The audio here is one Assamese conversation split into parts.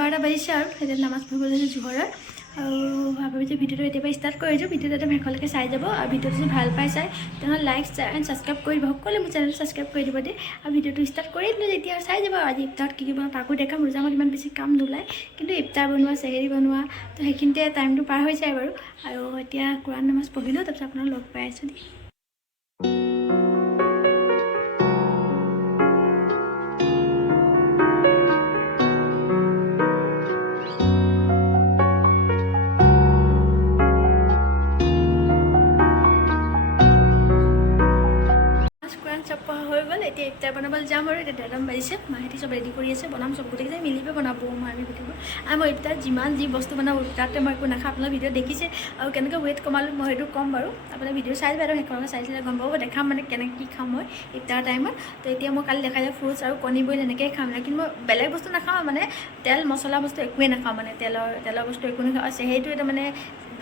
12:30 বাজিছে আৰু এতিয়া নামাজ পঢ়িব লৈছোঁ জোহৰৰ আৰু ভাবিছোঁ ভিডিঅ'টো এতিয়াৰ পৰা ষ্টাৰ্ট কৰিছোঁ ভিডিঅ'টো একদম শেষলৈকে চাই যাব আৰু ভিডিঅ'টো যদি ভাল পাই চাই তেনেহ'লে লাইক এণ্ড ছাবস্ক্ৰাইব কৰি দিব সকলোৱে মোৰ চেনেলটো ছাবস্ক্ৰাইব কৰি দিব দেই আৰু ভিডিঅ'টো ষ্টাৰ্ট কৰি দিলোঁ যেতিয়া চাই যাব আৰু আজি ইফতাৰত কি বনাওঁ তাকো দেখাম ৰোজামত ইমান বেছি কাম নোলায় কিন্তু ইফতাৰ বনোৱা চেহেৰি বনোৱা তো সেইখিনিতে টাইমটো পাৰ হৈ যায় বাৰু আৰু এতিয়া কোৰাণ নামাজ পঢ়িলোঁ তাৰপিছত আপোনাক লগ পাই আছোঁ দেই হৈ গ'ল এতিয়া ইফতাৰ বনাবলৈ যাম আৰু এতিয়া 10 বাজিছে মাহেঁতি চব ৰেডি কৰি আছে বনাম চব গোটেইকেইটাই মিলিপে বনাব আমি গোটেইবোৰ আৰু মই ইফতাৰত যিমান যি বস্তু বনাব তাতে মই একো নাখাওঁ আপোনাৰ ভিডিঅ' দেখিছে আৰু কেনেকৈ ৱেইট কমালোঁ মই সেইটো ক'ম বাৰু আপোনাৰ ভিডিঅ' চাই বাৰু সেইখনকে চাইছিলে গম পাব দেখাম মানে কেনেকৈ কি খাম মই ইফতাৰ টাইমত তো এতিয়া মই কালি দেখাই যায় ফ্ৰুটছ আৰু কণী বইল এনেকৈ খাম কিন্তু মই বেলেগ বস্তু নাখাওঁ মানে তেল মছলা বস্তু একোৱেই নাখাওঁ মানে তেলৰ বস্তু একো নাখাওঁ আৰু চেহেৰিটো এটা মানে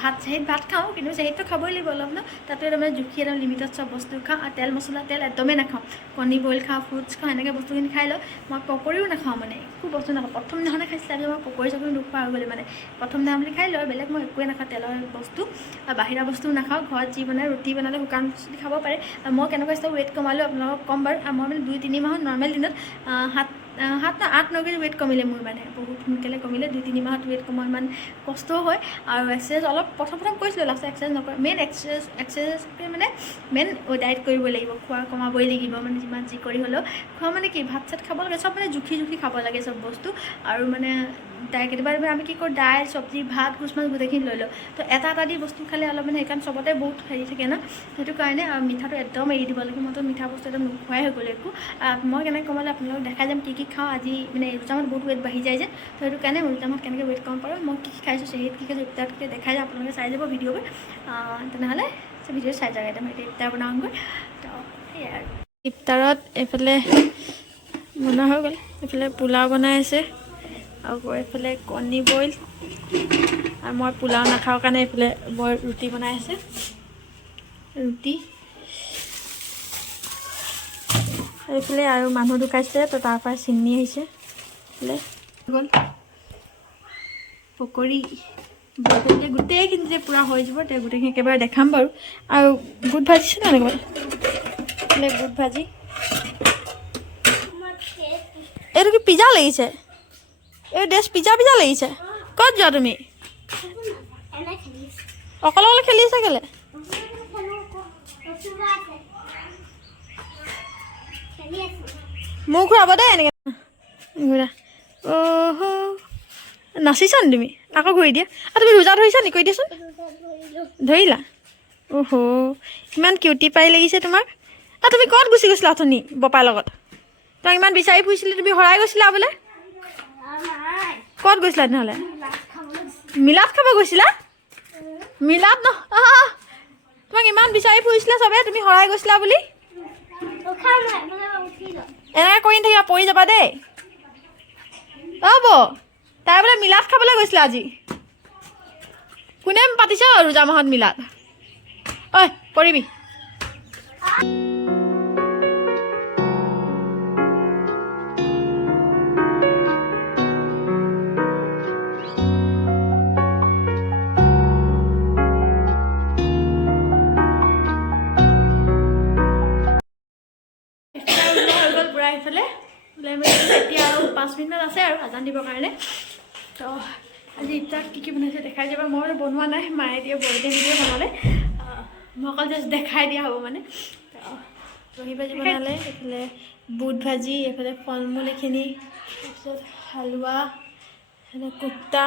ভাত খাওঁ কিন্তু চেহেৰিটো খাবই লাগিব অলপ ন তাতো এটা মানে জুখি এটা লিমিটত চব বস্তু খাওঁ আৰু তেল মছলা তেল একদমেই নাখাওঁ কণী বইল খাওঁ ফ্ৰুটছ খাওঁ এনেকৈ বস্তুখিনি খাই লওঁ মই পকৰিও নাখাওঁ মানে একো বস্তু নাখাওঁ প্ৰথম দিনাখনে খাইছিলোঁ তাৰপিছত মই পকৰি চকৰি নোখোৱা হৈ গ'লে মানে প্ৰথম দিনা বুলি খাই লওঁ বেলেগ মই একোৱেই নাখাওঁ তেলৰ বস্তু আৰু বাহিৰা বস্তুও নাখাওঁ ঘৰত যি বনাই ৰুটি বনালে শুকান খাব পাৰে আৰু মই কেনেকুৱা ষ্টাইল ৱেইট কমালোঁ আপোনালোকক ক'ম বাৰু আৰু মই মানে 2-3 মাহত নৰ্মেল দিনত 8-9 কেজি ৱেইট কমিলে মোৰ মানে বহুত সোনকালে কমিলে 2-3 মাহত ৱেইট কমোৱা ইমান কষ্টও হয় আৰু এক্সাৰচাইজ অলপ প্ৰথম কৈছিলোঁ লাষ্টত এক্সাৰচাইজ নকৰে মেইন এক্সাৰচাইজটোৱে মানে মেইন ডায়েট কৰিব লাগিব খোৱা কমাবই লাগিব মানে যিমান যি কৰি হ'লেও খোৱা মানে কি ভাত চাত খাব লাগে চব মানে জুখি খাব লাগে চব বস্তু আৰু মানে কেতিয়াবা আমি কি কৰোঁ দাইল চব্জি ভাত গোচ মাছ গোটেইখিনি লৈ লওঁ তো এটা দি বস্তু খালে অলপ মানে সেইকাৰণে চবতে বহুত হেৰি থাকে ন সেইটো কাৰণে আৰু মিঠাটো একদম এৰি দিব লাগে মইতো মিঠা বস্তু একদম নোখোৱাই হৈ গ'ল একো মই কেনেকৈ কমালে আপোনালোকক দেখাই যাম কি খাওঁ আজি মানে ৰোজামত বহুত ৱেইট বাঢ়ি যায় যে তো সেইটো কাৰণে ৰোজামত কেনেকৈ ৱেইট কমাব পাৰোঁ মই কি খাইছোঁ চেহেৰিত কি খাইছোঁ ইফতাৰতকৈ দেখাই যাম আপোনালোকে চাই যাব ভিডিঅ'বোৰ তেনেহ'লে ভিডিঅ' চাই যাওক এতিয়া মই এতিয়া ইফতাৰ বনাওঁগৈ তো সেয়াই আৰু ইফতাৰত এইফালে বনোৱা হৈ গ'ল এইফালে পোলাও বনাই আছে আৰু এইফালে কণী বইল আৰু মই পোলাও নাখাওঁ কাৰণে এইফালে ৰুটি বনাই আছে ৰুটি এইফালে আৰু মানুহ ঢুকাইছে তো তাৰ পৰা চিনি আহিছে এইফালে গ'ল পকৰি গোটেইখিনি যে পূৰা হৈ যাব তেতিয়া গোটেইখিনি একেবাৰে দেখাম বাৰু আৰু বুট ভাজিছে ন এনেকৈ এইফালে বুট ভাজি এইটো কি পিজ্জা লাগিছে এই ড্ৰেছ পিজ্জা লাগিছে ক'ত যোৱা তুমি অকলে খেলি আছা কেলে মোক ঘূৰাব দেই এনেকৈ ঘূৰা অহ নাচিছা নি তুমি আকৌ ঘূৰি দিয়া আৰু তুমি ৰোজা ধৰিছা নি কৈ দিয়াচোন ধৰিলা অহ ইমান কিউটি পাই লাগিছে তোমাক আৰু তুমি ক'ত গুচি গৈছিলা অথনি বপাৰ লগত তই ইমান বিচাৰি ফুৰিছিলি তুমি হৰাই গৈছিলা বোলে ক'ত গৈছিলা তেনেহ'লে মিলাদ খাব গৈছিলা মিলাদ ন তোমাক ইমান বিচাৰি ফুৰিছিলা চবে তুমি হৰাই গৈছিলা বুলি এনেকৈ কৰি নাথাকিবা পৰি যাবা দেই হ'ব তাই বোলে মিলাদ খাবলৈ গৈছিলা আজি কোনে পাতিছে ৰোজা মাহত মিলাদ ঐ কৰিবি এইফালে ওলাই মেলি এতিয়া আৰু 5 মিনিটমান আছে আৰু আজান দিবৰ কাৰণে তো আজি ইফতাৰত কি বনাইছে দেখাই যাব মই বনোৱা নাই মায়ে দিয়ে বৰদে দিয়ে বনালে মই অকল জাষ্ট দেখাই দিয়া হ'ব মানে দহি ভাজি বনালে এইফালে বুট ভাজি এইফালে ফল মূল এইখিনি তাৰপিছত হালোৱা এইফালে কুৰ্তা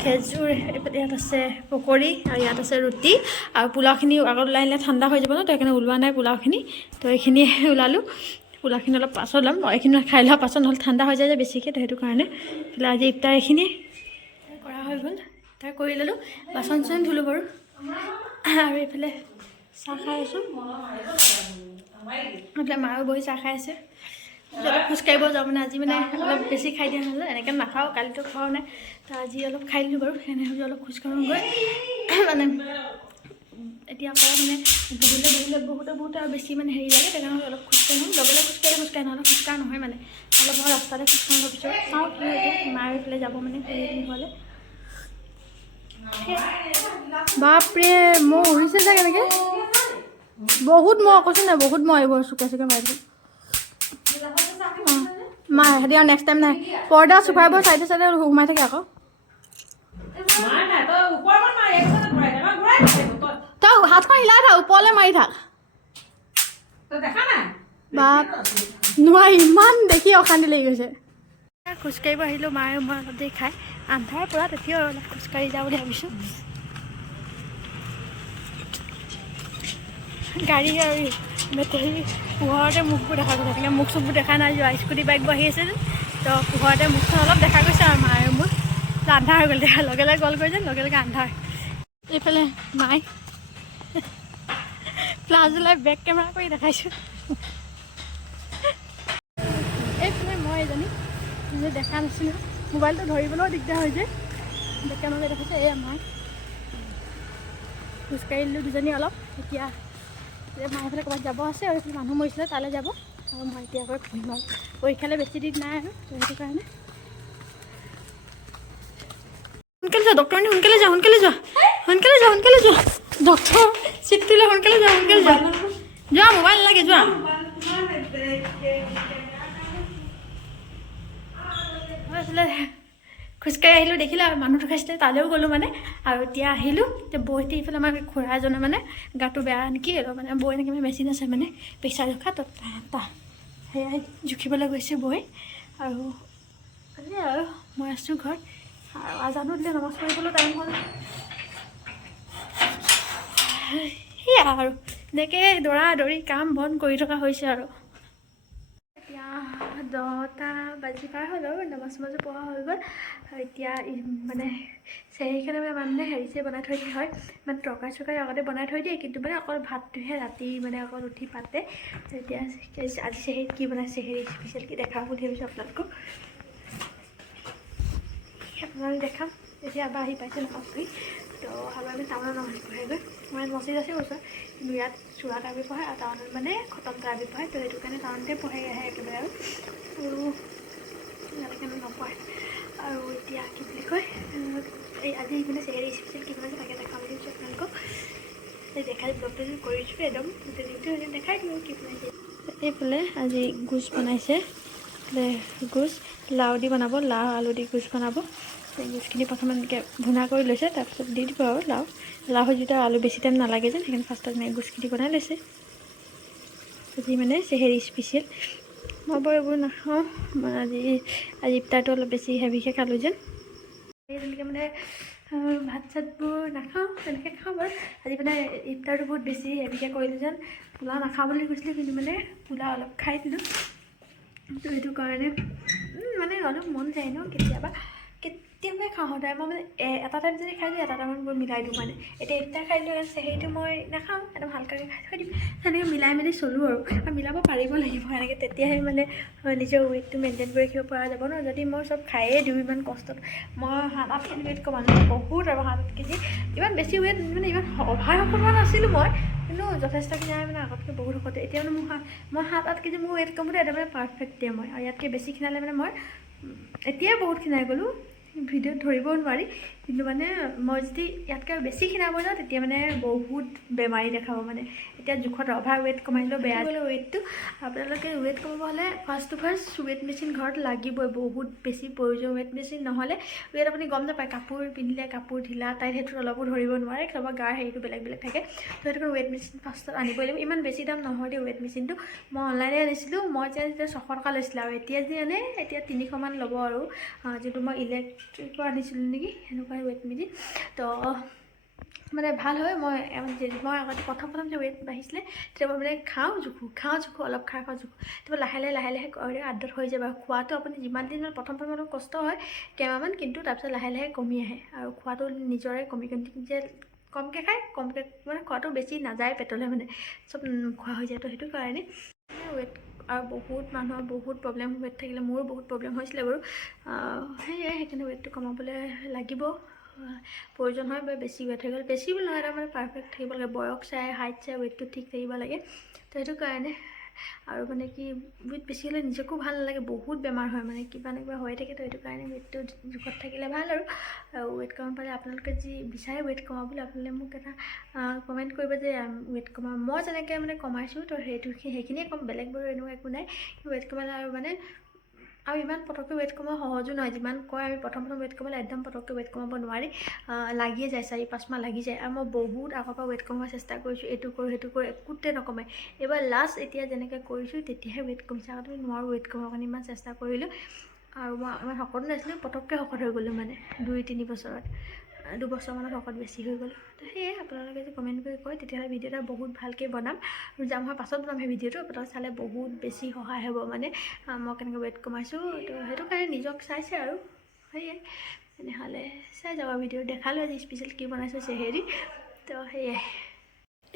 খেজুৰ এইফালে ইয়াত আছে পকৰি আৰু ইয়াত আছে ৰুটি আৰু পোলাওখিনি আগত ওলাই আহিলে ঠাণ্ডা হৈ যাব ন তো সেইকাৰণে ওলোৱা নাই পোলাওখিনি তো এইখিনি ওলালোঁ পোলাওখিনি অলপ পাছত ল'ম এইখিনি খাই লোৱাৰ পাছত নহ'লে ঠাণ্ডা হৈ যায় যে বেছিকৈ তো সেইটো কাৰণে আজি ইফতাৰ এইখিনি কৰা হৈ গ'ল তাৰ কৰি ল'লোঁ বাচন চাচন ধুলোঁ বাৰু আৰু এইফালে চাহ খাই আছোঁ এইফালে মাও বহি চাহ খাই আছে অলপ খোজকাঢ়িব যাওঁ মানে আজি মানে অলপ বেছি খাই দিয়া নহ'লে এনেকৈ নাখাওঁ কালিতো খোৱাও নাই তো আজি অলপ খাই দিলোঁ বাৰু সেইকাৰণে অলপ খোজকাঢ়োঁগৈ মানে এতিয়া আকৌ মানে বহুতে আৰু বেছি মানে হেৰি লাগে তেনেহ'লে অলপ খোজকাঢ়ি নহ'ম লগে খোজকাঢ়ি নহ'লে খোজকাঢ়া নহয় মানে অলপ মই ৰাস্তাতে খোজকাঢ়ি ভাবিছোঁ চাওঁ কি হয় মায়ে এইফালে যাব মানে হেৰি হ'লে বাপৰে মহ উৰিছে যে কেনেকৈ বহুত মহ কৈছোঁ নাই বহুত মহ এইবোৰ চুকে মাৰিছোঁ মায়ে সিহঁতি আৰু নেক্সট টাইম নাই পৰ্দা চোফাবোৰ চাইডে সোমাই থাকে আকৌ তই হাতখন হিলাই থাক ওপৰলৈ মাৰি থাক বাপ নোৱাৰি ইমান দেখি অশান্তি লাগি গৈছে খোজকাঢ়িব আহিলোঁ মায়ে মই অলপ দেৰি খাই আন্ধাৰ পৰা তেতিয়াও অলপ খোজকাঢ়ি যাওঁ বুলি ভাবিছোঁ গাড়ী আৰু বেটেৰী পোহৰতে মুখবোৰ দেখা গৈছে তেনেকৈ মুখ চুখবোৰ দেখা নাই যোৱা স্কুটি বাইকবোৰ আহি আছে যে তো পোহৰতে মুখখন অলপ দেখা গৈছে আৰু মায়ে মোৰ আন্ধাৰ হৈ গ'ল দেখা লগে কল কৰিছে লগে আন্ধাৰ এইফালে মায়ে প্লাজ ওলাই বেক কেমেৰা কৰি দেখাইছোঁ এইফালে মই এজনী দেখা নাছিলোঁ মোবাইলটো ধৰিবলৈও দিগদাৰ হৈ যায় বেক কেমেৰা দেখাইছে এই আমাৰ খোজকাঢ়িলোঁ দুজনী অলপ এতিয়া মায়েফালে ক'ৰবাত যাব আছে আৰু এইফালে মানুহ মৰিছিলে তালৈ যাব আৰু মই এতিয়া গৈ পঢ়িম আৰু পৰীক্ষালৈ বেছি দিন নাই আৰু সেইটো কাৰণে সোনকালে যোৱা ডক্টৰনী সোনকালে যোৱা ডক্টৰ চিটটোলৈ সোনকালে যোৱা যোৱা মোবাইল নালাগে যোৱা আছিলে খোজকাঢ়ি আহিলোঁ দেখিলোঁ আৰু মানুহ ঢুকাইছিলে তালৈও গ'লোঁ মানে আৰু এতিয়া আহিলোঁ এতিয়া বৌহঁতে এইফালে আমাৰ খুৰা এজনে মানে গাটো বেয়া নেকি মানে বৌ এনেকৈ মেচিন আছে মানে প্ৰেছাৰ জোখা তো সেয়াই জুখিবলৈ গৈছে বৌয়ে আৰু মই আছোঁ ঘৰত আৰু আজানো দিলে নমাজ পঢ়িবলৈ টাইম হ'ল সেয়া আৰু এনেকৈ দৌৰি কাম বন কৰি থকা হৈছে আৰু এতিয়া 10টা বাজি পাৰ হ'ল আৰু নমাজ পঢ়া হৈ গ'ল আৰু এতিয়া মানে চেহৰিখনে মানে হেৰি বনাই থৈ দিয়া হয় মানে তৰকাৰী আগতে বনাই থৈ দিয়ে কিন্তু মানে অকল ভাতটোহে ৰাতি মানে অকল উঠি পাতে এতিয়া আজি চেহৰিত কি বনাইছে হেৰি স্পেচিয়েল কি দেখাম বুলি ভাবিছোঁ আপোনালোকক দেখাম এতিয়া এবাৰ আহি পাইছে নমাজ পঢ়ি তো আমাৰ টাউনত নমাজ পঢ়েগৈ মানে মছজিদ আছে ওচৰত কিন্তু ইয়াত চোৰা তাবি পঢ়ে আৰু টাউনত মানে খতম তাবি পঢ়ে তো সেইটো কাৰণে টাউনতে পঢ়ে আহে একেবাৰে আৰু ইয়াতে কিন্তু নপঢ়ে আৰু এতিয়া কি বুলি কয় এই আজি মানে চেহেৰি স্পেচিয়েল কি বনাইছে তাকে দেখাম বুলি ভাবিছোঁ আপোনালোকক দেখাই ব্লগটো কৰিছোঁ একদম গোটেই দিনটো দেখাই দিওঁ কি বনাইছে এইফালে আজি গোচ বনাইছে গোচ লাও দি বনাব লাও আলু দি গোচ বনাব গোচখিনি প্ৰথমে এনেকৈ ভুনা কৰি লৈছে তাৰপিছত দি দিব আৰু লাও ভাজিটো আলু বেছি টাইম নালাগে যে সেইকাৰণে ফাৰ্ষ্টত এনেকৈ গোচখিনি বনাই লৈছে আজি মানে চেহেৰি স্পেচিয়েল মই বাৰু এইবোৰ নাখাওঁ মই আজি ইফতাৰটো অলপ বেছি হেভিকৈ খালোঁ যেন তেনেকৈ মানে ভাত চাতবোৰ নাখাওঁ তেনেকৈ খাওঁ বাৰু আজি মানে ইফতাৰটো বহুত বেছি হেভিকৈ কৰিলোঁ যেন পোলাও নাখাওঁ বুলি কৈছিলোঁ কিন্তু মানে পোলাও অলপ খাই দিলোঁ তো সেইটো কাৰণে মানে অলপ মন যায় ন কেতিয়াবা খাওঁ সদায় মই মানে এটা টাইম যদি খাই দিওঁ এটা টাইমত মই মিলাই দিওঁ মানে এতিয়া ইফতাৰ খাই দিলোঁ সেইটো মই নাখাওঁ একদম হালকাকৈ খাই থৈ দিম সেনেকৈ মিলাই মেলি চলোঁ আৰু মিলাব পাৰিব লাগিব এনেকৈ তেতিয়াহে মানে নিজৰ ৱেইটটো মেইনটেইন কৰি ৰাখিব পৰা যাব ন যদি মই চব খায়ে দিওঁ ইমান কষ্টত মই 7-8 কেজি ৱেইট কমালোঁ বহুত আৰু 7-8 কেজি ইমান বেছি ৱেইট মানে ইমান অভাৰ হোৱা নাছিলোঁ মই কিন্তু যথেষ্টখিনি মানে আগতকৈ বহুত শকত এতিয়া মানে মই 7-8 কেজি মোৰ ৱেইট কমোতে এটা মানে পাৰফেক্ট দিয়ে মই আৰু ইয়াতকৈ বেছি খিনালে মানে মই এতিয়াই বহুত খিনাই গ'লোঁ ভিডিঅ'ত ধৰিব নোৱাৰি কিন্তু মানে মই যদি ইয়াতকৈ আৰু বেছি খিনাব যাওঁ তেতিয়া মানে বহুত বেমাৰী দেখাব মানে এতিয়া জোখত অভাৰ ৱেইট কমাইলেও বেয়া গ'লে ৱেইটটো আপোনালোকে ৱেইট কমাব হ'লে ফাৰ্ষ্ট ৱেইট মেচিন ঘৰত লাগিবই বহুত বেছি প্ৰয়োজন ৱেইট মেচিন নহ'লে ৱেইট আপুনি গম নাপায় কাপোৰ পিন্ধিলে কাপোৰ ঢিলা টাইট সেইটোত অলপো ধৰিব নোৱাৰে কাৰোবাৰ গাৰ হেৰিটো বেলেগ থাকে তো সেইটো কাৰণে ৱেইট মেচিন ফাৰ্ষ্টত আনিবই লাগিব ইমান বেছি দাম নহয় দেই ৱেইট মেচিনটো মই অনলাইনে আনিছিলোঁ মই যেতিয়া 600 টকা লৈছিলোঁ আৰু এতিয়া যে আনে এতিয়া 300 মান ল'ব আৰু যিটো মই ইলেক্ট্ৰিকৰ আনিছিলোঁ নেকি সেনেকুৱাই ৱেইট মেচিন তো মানে ভাল হয় মই আগতে প্ৰথম যে ৱেইট বাঢ়িছিলে তেতিয়া মই মানে খাওঁ জোখো অলপ খাওঁ জোখো তাৰপৰা লাহে লাহে আদত হৈ যায় বাৰু খোৱাটো আপুনি যিমান দিন প্ৰথম অলপ কষ্ট হয় কেইমাহমান কিন্তু তাৰপিছত লাহে কমি আহে আৰু খোৱাটো নিজৰে কমকৈ খায় কমকৈ মানে খোৱাটো বেছি নাযায় পেটলৈ মানে চব খোৱা হৈ যায় তো সেইটো কাৰণে ৱেইট আৰু বহুত মানুহৰ বহুত প্ৰব্লেম ৱেইট থাকিলে মোৰো বহুত প্ৰব্লেম হৈছিলে বাৰু সেইকাৰণে ৱেইটটো কমাবলৈ লাগিব প্ৰয়োজন হয় বা বেছি ৱেট হৈ গ'ল, বেছি বুলি নহয়, তাৰমানে পাৰফেক্ট থাকিব লাগে, বয়স চাই হাইট চাই ৱেটটো ঠিক থাকিব লাগে। তো সেইটো কাৰণে আৰু মানে কি ৱেট বেছি হ'লে নিজকো ভাল নালাগে, বহুত বেমাৰ হয় মানে কিবা না কিবা হৈ থাকে। তো সেইটো কাৰণে ৱেটটো জোখত থাকিলে ভাল। আৰু ৱেট কমাব পাৰে আপোনালোকে যি বিচাৰে ৱেট কমাবলৈ, আপোনালোকে মোক এটা কমেণ্ট কৰিব যে ৱেট কমাম। মই যেনেকৈ মানে কমাইছোঁ তো সেইখিনিয়ে ক'ম, বেলেগ বাৰু এনেকুৱা একো নাই। ৱেট কমালে আৰু মানে আৰু ইমান পটককৈ ৱেট কমোৱা সহজো নহয়। যিমান কয় আমি প্ৰথম ৱেট কমালে একদম পটককৈ ৱেট কমাব নোৱাৰি, লাগিয়ে যায়, 4-5 মাহ লাগি যায়। আৰু মই বহুত আগৰ পৰা ৱেট কমাব চেষ্টা কৰিছোঁ, এইটো কৰোঁ সেইটো কৰোঁ, একোতে নকমে। এইবাৰ লাষ্ট এতিয়া যেনেকৈ কৰিছোঁ তেতিয়াহে ৱেট কমিছে। আগতে নোৱাৰোঁ ৱেট কমাবৰ কাৰণে, ইমান চেষ্টা কৰিলোঁ আৰু মই ইমান শকত নাছিলোঁ, পটককৈ শকত হৈ গ'লোঁ মানে 2-3 বছৰত, 2 বছৰমানত শকত বেছি হৈ গ'ল। তো সেয়ে আপোনালোকে যদি কমেণ্ট কৰি কয় তেতিয়াহ'লে ভিডিঅ' এটা বহুত ভালকৈ বনাম। যাম মই পাছত বনাম সেই ভিডিঅ'টো, আপোনালোকে চালে বহুত বেছি সহায় হ'ব মানে মই কেনেকৈ ৱেট কমাইছোঁ। তো সেইটো কাৰণে নিজক চাইছে আৰু সেয়াই, তেনেহ'লে চাই যাব ভিডিঅ' দেখালোঁ আজি স্পেচিয়েল কি বনাইছোঁ চেহেৰি। তো সেয়াই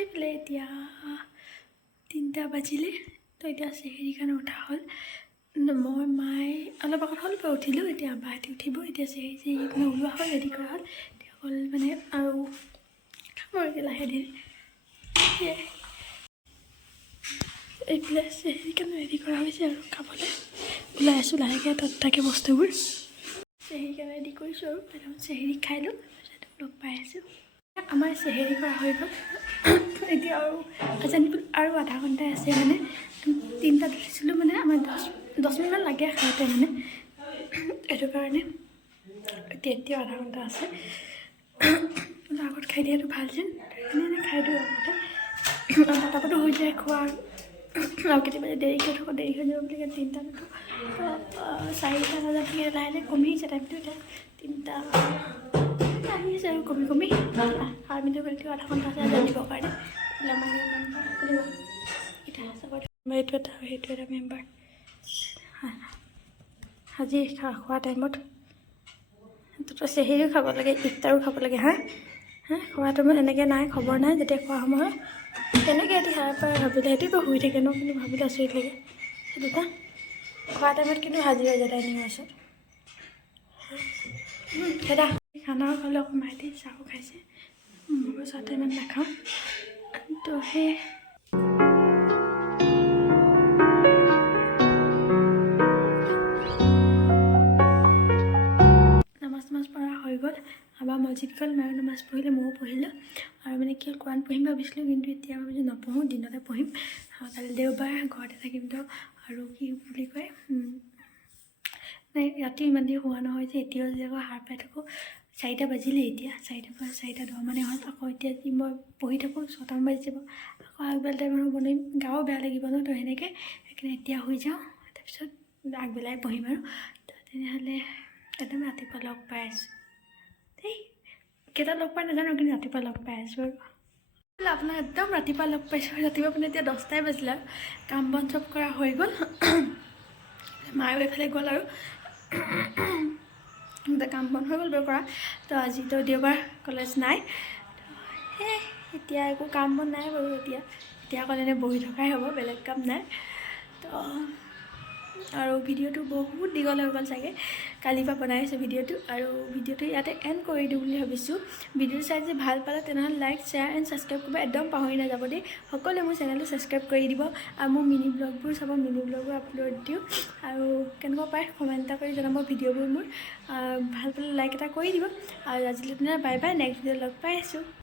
এইফালে এতিয়া 3টা বাজিলে। তো এতিয়া চেহেৰি কাৰণে উঠা হ'ল। মই মায়ে অলপ আগত হ'ল পৰা উঠিলোঁ, এতিয়া আবাহঁতে উঠিব। এতিয়া চেহেৰি মানে ওলোৱা হ'ল, ৰেডি কৰা হ'ল। এতিয়া হ'ল মানে আৰু খাম আৰু এতিয়া লাহে ধীৰে। সেয়াই এইফালে চেহেৰি কাৰণে ৰেডি কৰা হৈছে আৰু খাবলৈ ওলাই আছোঁ লাহেকৈ, তাত থাকে বস্তুবোৰ। চেহেৰি কাৰণে ৰেডি কৰিছোঁ আৰু প্ৰথম চেহেৰি খাই লওঁ, তাৰপিছত লগ পাই আছোঁ। আমাৰ চেহেৰি কৰা হৈ গ'ল। এতিয়া আৰু আজানিব আৰু আধা ঘণ্টাই আছে মানে। 3টাত উঠিছিলোঁ মানে আমাৰ 10 মিনিটমান লাগে খাওঁতে মানে, সেইটো কাৰণে এতিয়াও আধা ঘণ্টা আছে। আগত খাই দিয়াটো ভাল যেন, সেইকাৰণে খাই দিওঁ আগতে, পটাপটো হৈ যায় খোৱা। আৰু কেতিয়াবা দেৰিকৈ উঠোঁ, দেৰি হৈ যাব বুলি 3টাত উঠোঁ। তো 4টা বজাত লাহে লাহে কমি আহিছে টাইমটো, এতিয়া 3টা আহি আছে আৰু কমি কমি। 8 মিনিট গ'লেও আধা ঘণ্টা আছে জানিবৰ কাৰণে। এইটো এটা সেইটো এটা মেম্বাৰ আজি খোৱা টাইমত তো চেহেৰিও খাব লাগে, ইফতাৰো খাব লাগে। খোৱা টাইমত এনেকৈ নাই, খবৰ নাই যেতিয়া খোৱা সময় হয় তেনেকৈ এটি সাৰ পাই ভাবিলে সেইটোতো শুই থাকে ন, কিন্তু ভাবিলে আচৰিত লাগে। সেইটো খোৱা টাইমত কিন্তু হাজিৰ হৈ যায় ডাইনিঙৰ ওচৰত। দাদা খানাও খালোঁ, আকৌ মাহঁতে চাহো খাইছে। মই চাহটো ইমান নাখাওঁ। তো সেই নামাজ পঢ়া হৈ গ'ল। আমাৰ মছজিদ গ'ল, মায়ে নামাজ পঢ়িলে, ময়ো পঢ়িলোঁ। আৰু মানে কি হ'ল, কোৰাণ পঢ়িম ভাবিছিলোঁ, কিন্তু এতিয়া ভাবিছোঁ নপঢ়োঁ, দিনতে পঢ়িম। কালি দেওবাৰ ঘৰতে থাকিম। তো আৰু কি বুলি কয়, নাই ৰাতি ইমান দেৰি হোৱা নহয় যে, এতিয়াও যে আকৌ সাৰ পাই থাকোঁ। 4টা বাজিলে এতিয়া, 4:10 মানে হ'ল। আকৌ এতিয়া যদি মই পঢ়ি থাকোঁ 6টামান বাজি যাব, আকৌ আগবেলা টাইমত বনাম, গাও বেয়া লাগিব ন। তো সেনেকৈ সেইকাৰণে এতিয়া শুই যাওঁ, তাৰপিছত আগবেলাই পঢ়িম আৰু। তো তেনেহ'লে একদম ৰাতিপুৱা লগ পাই আছোঁ দেই। কেইটা লগ পাই নাজানো, কিন্তু ৰাতিপুৱা লগ পাই আছোঁ আৰু আপোনাক একদম ৰাতিপুৱা লগ পাইছোঁ। ৰাতিপুৱা মানে এতিয়া 10টাই বাজিলে আৰু কাম বন চব কৰা হৈ গ'ল। মায়ো এইফালে গ'ল আৰু কাম বন হৈ গ'ল বাৰু কৰা। তো আজিতো দেওবাৰ, কলেজ নাই। সেয়াই এতিয়া একো কাম বন নাই বাৰু। এতিয়া অকল এনেই বহি থকাই হ'ব, বেলেগ কাম নাই। তো আৰু ভিডিঅ'টো বহুত দীঘল হৈ গ'ল চাগে, কালিৰ পৰা বনাই আছোঁ ভিডিঅ'টো। আৰু ভিডিঅ'টো ইয়াতে এণ্ড কৰি দিওঁ বুলি ভাবিছোঁ। ভিডিঅ'টো চাই যদি ভাল পালে তেনেহ'লে লাইক, শ্বেয়াৰ এণ্ড ছাবস্ক্ৰাইব কৰিব একদম পাহৰি নাযাব দেই। সকলোৱে মোৰ চেনেলটো ছাবস্ক্ৰাইব কৰি দিব। আৰু মোৰ মিনি ব্লগবোৰ চাব, মিনি ব্লগবোৰ আপলোড দিওঁ। আৰু কেনেকুৱা পায় কমেণ্ট এটা কৰি জনাব ভিডিঅ'বোৰ মোৰ। ভাল পালে লাইক এটা কৰি দিব। আৰু আজিলৈ দিনা বাই বাই, নেক্সট ভিডিঅ'ত লগ পাই আছোঁ।